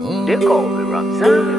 They call me Ramzan.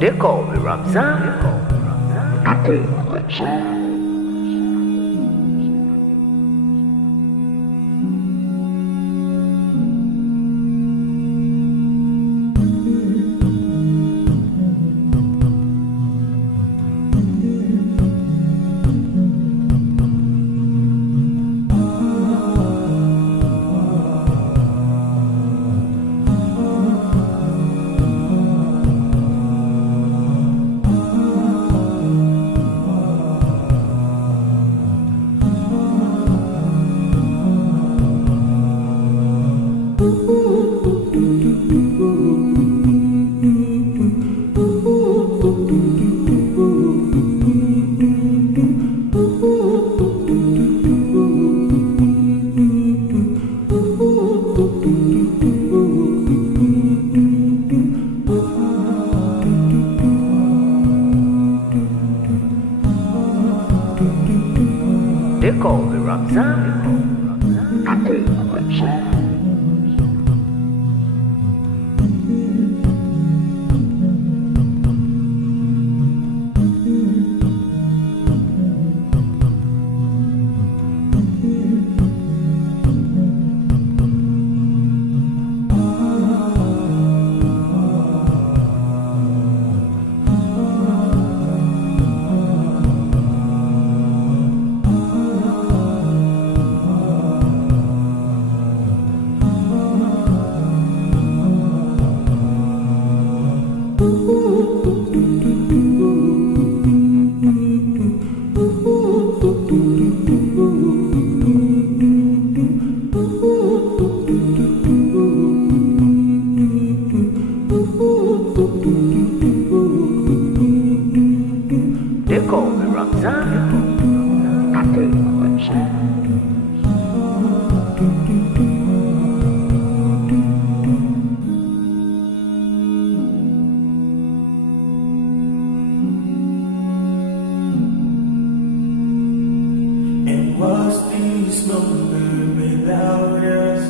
They call me Ramzan. They call me Ramzan. They call me Ramzan. And what's this moment without us?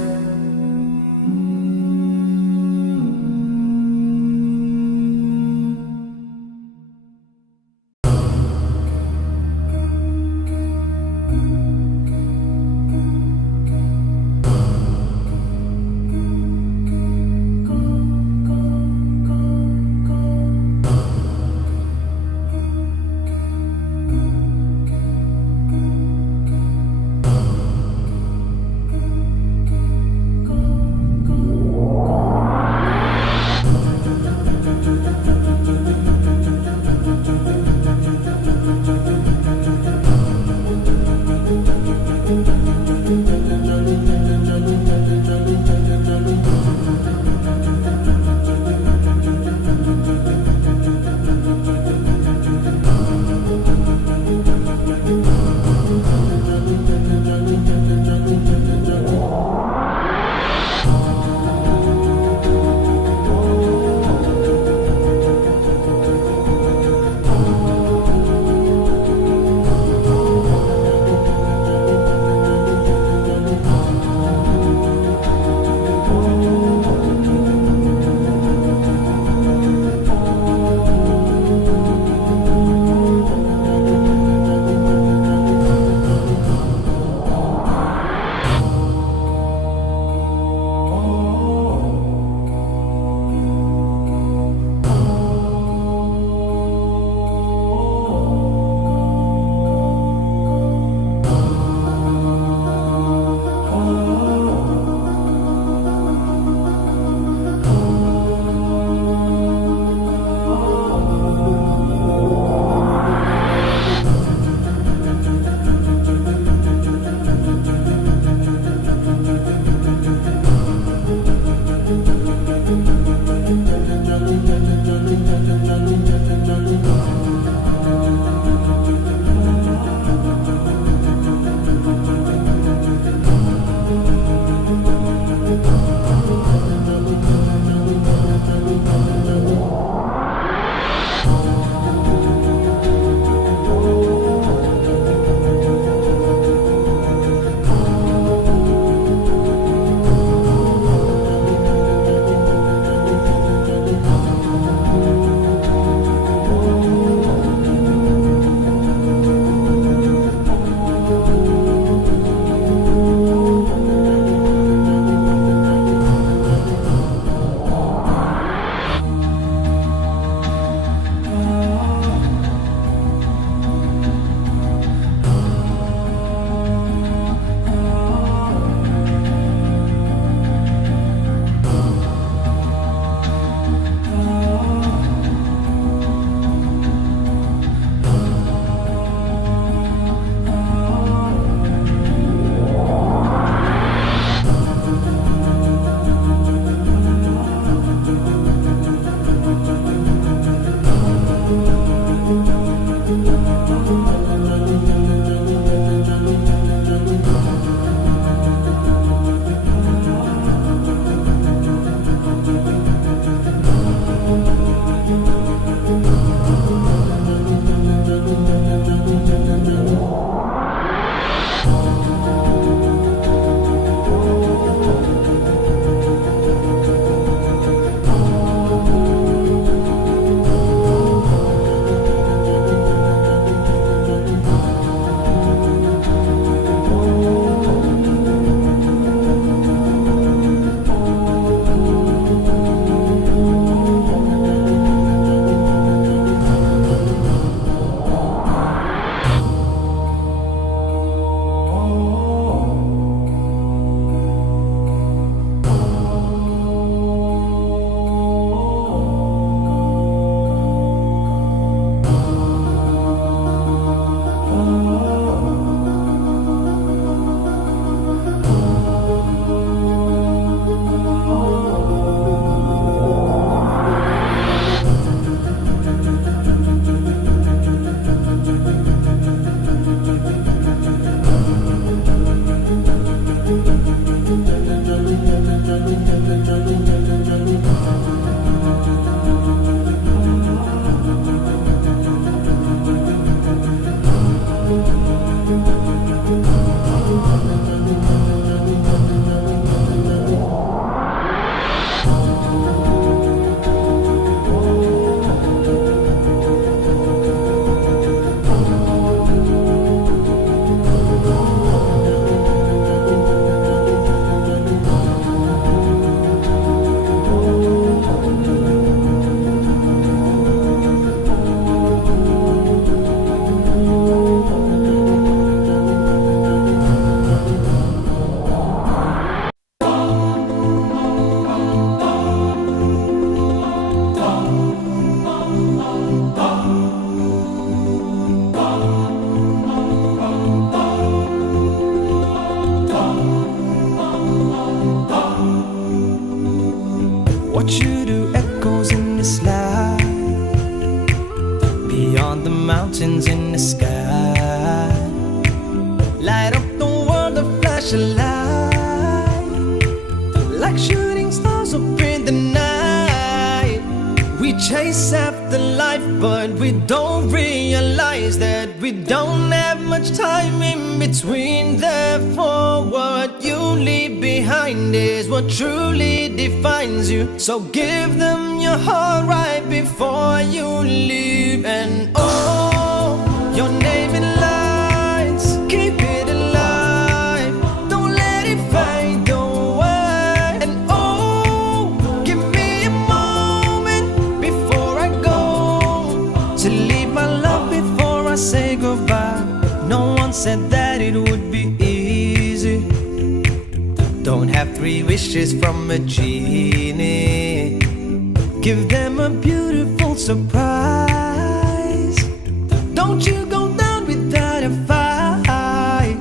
want you to echoes in the slide, beyond the mountains in the sky. Light up the world, a flash of light, like shooting stars up in the night. We chase after life, but we don't realize that we don't have much time in between. Therefore, what you leave behind is what truly defines you. So give them your heart right before you leave. And oh, your name in lights, keep it alive, don't let it fade away. And oh, give me a moment before I go, to leave my love before I say goodbye. No one said that it would be easy. Don't have 3 wishes from a genie. Give them a beautiful surprise. Don't you go down without a fight.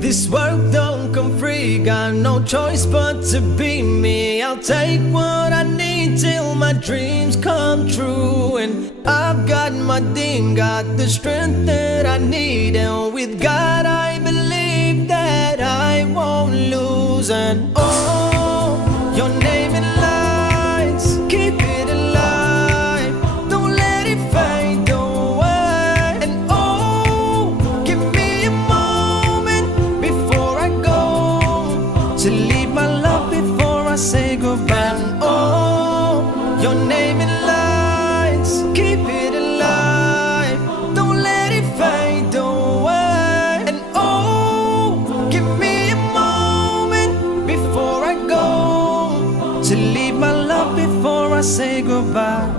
This world don't come free, got no choice but to be me. I'll take what I need till my dreams come true. And I've got my dream, got the strength that I need. And with God I believe that I won't lose. And oh, your name in lights, keep it alive, don't let it fade away. And oh, give me a moment before I go, to leave my love before I say goodbye. And oh, your name in lights, keep it alive, don't let it fade away. And oh, give me a moment before I go, to leave my love before I say goodbye.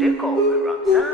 They call me Ramzan.